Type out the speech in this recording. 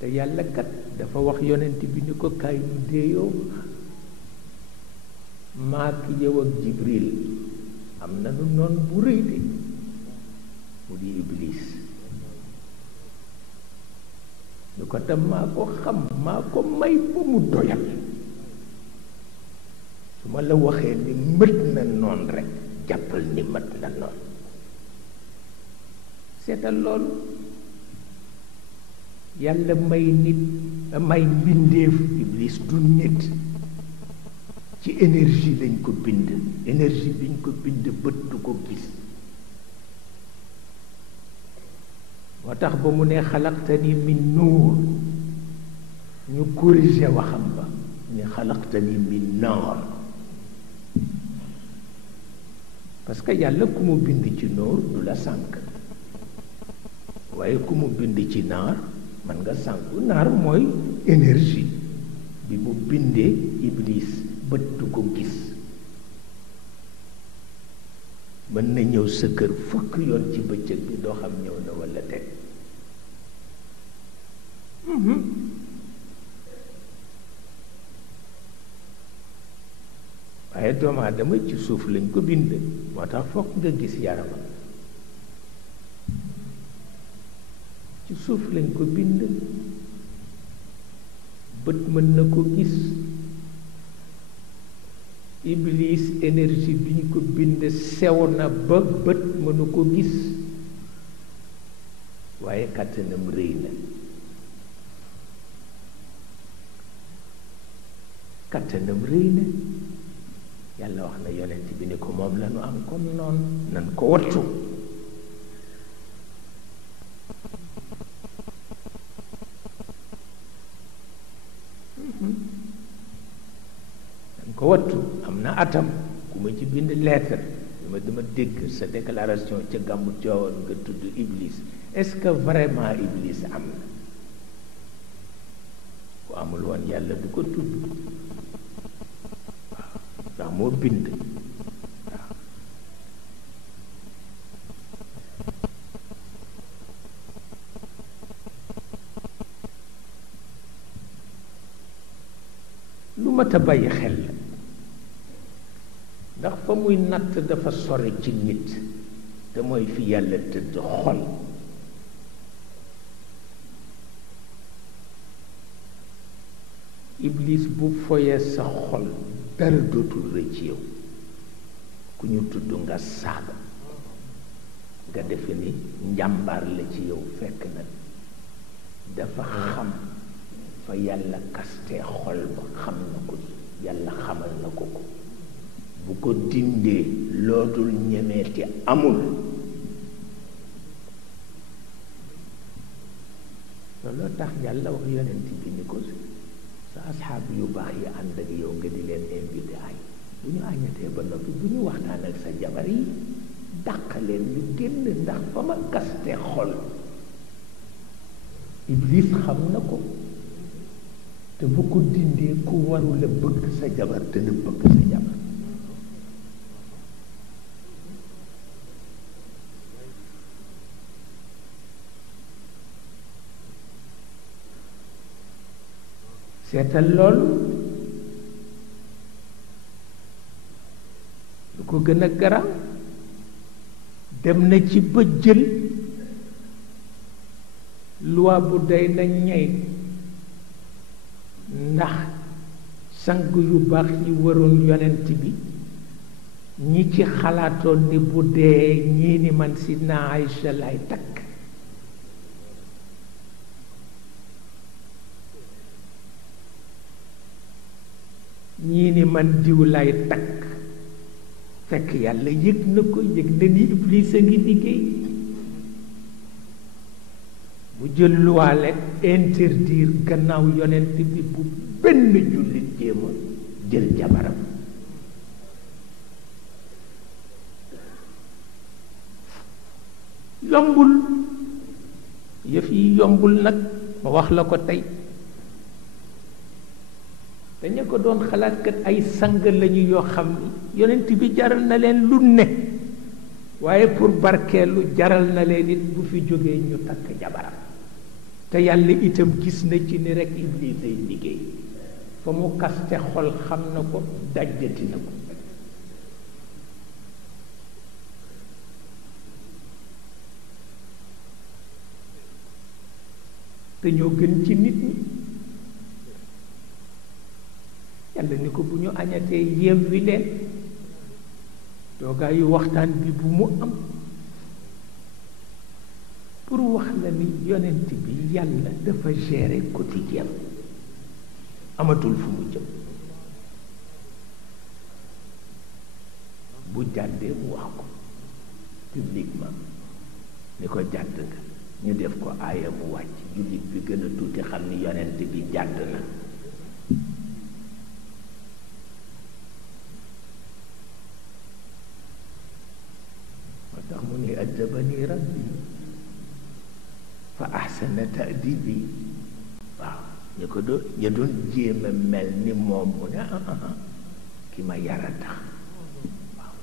te yàlla kat dafa wax yonent bi ni ko kaay ñu déeyoo maak yow ak Jibril am na nu noon bu rëy de mu di Iblis ñu ko tam maa ko xam maa ko may ba mu doyal su ma la waxee ni mët na noon rekk jàppal ni mët na noon seetal loolu yàlla may nit may mbindeef Iblis du nit ci énergie lañ ko bind énergie biñ ko bind bët du ko gis moo tax ba mu ne xalaqtani min nuur ñu corrigé waxam ba ne xalaqtani min naar parce que yàlla ku mu bind ci nuur du la sànk waaye ku mu bind ci naar man nga sànku naar mooy énergie bi mu bindee Iblis bët du ko gis mën na ñëw sa kër fukk yoon ci bëccëg bi doo xam ñëw na walla teg waaye doomu aadama ci suuf lañ ko bind moo tax fokk nga gis yaramam ci suuf lañ ko bind bët mën na ko gis Iblis énergie bi ñu ko bind sew na ba bët mënu ko gis waaye kàttanam rëy na kàttanam rëy na yàlla wax na yonent bi ni ko moom la nu am comme noonu nan ko wattu nan ko wattu am na atam ku ma ci bind lettre dama dégg sa déclaration ca gàmmu Tiwaawan nga tudd Iblis est-ce que vraiment Iblis am na ku amul woon yàlla du ko tudd waaw ndax moo bind waaw lu mat a bàyyi xel la ndax fa muy natt dafa sore ci nit te mooy fi yàlla tëdd xol Iblis bu foyee sa xol dara dootul rëcc ci yow ku ñu tudd nga saaga nga defe ni njàmbaar la ci yow fekk na dafa xam fa yàlla kastee xol ba xam na ko yàlla xamal na ko ko bu ko dindee loodul ñemeeti amul looloo tax yàlla wax yonent bi ni ko sa asxaab yu baax yi ànd ak yow nga di leen invité añ bu ñu añatee ba noppi bu ñu waxtaan ak sa jabar yi dàq leen ñu génn ndax fa ma kaste xol Iblis xam na ko te bu ko dindee ku warula bëgg sa jabar dana bëgg sa jabar seetal loolu lu ko gën a garaaw dem na ci ba jël loi bu day na ñey ndax sang yu baax yi waroon yonent bi ñi ci xalaatoon ni bu dee ñii ni man Sidna Aïcha lay takk ñii ni man diw lay takk fekk yàlla yëg na ko yëg na ni Iblis a ngi liggéey mu jël luwaale interdire gannaaw yonent bi bu benn jullit jéema jël jabaram yombul yëf yi yombul nag ma wax la ko tey dañu ko doon xalaat kat ay sang lañu yoo xam ni yonent bi jaral na leen lu ne waaye pour barkeelu jaral na leen it bu fi jógee ñu takk jabaram te yàlla itam gis na ci ni rekk Iblis ay liggéey fa mu kaste xol xam na ko dajjati na ko te ñoo gën ci nit ñi yàlla ni ko bu ñu añatee yewwi leen toogaayu waxtaan bi bu mu am pour wax la ni yonent bi yàlla dafa gérer quotidien amatul fu mu jëm bu jàddee mu wax ko publiquement ni ko jàdd nga ñu def ko aaya mu wàcc jullit bi gën a tuuti xam ni yonent bi jàdd na moo tax mu ni addabani rabbi fa ahsana ta'dibi waaw ñu ko doon ñu doon jéem a mel ni moom mu ne ki ma yara tax waaw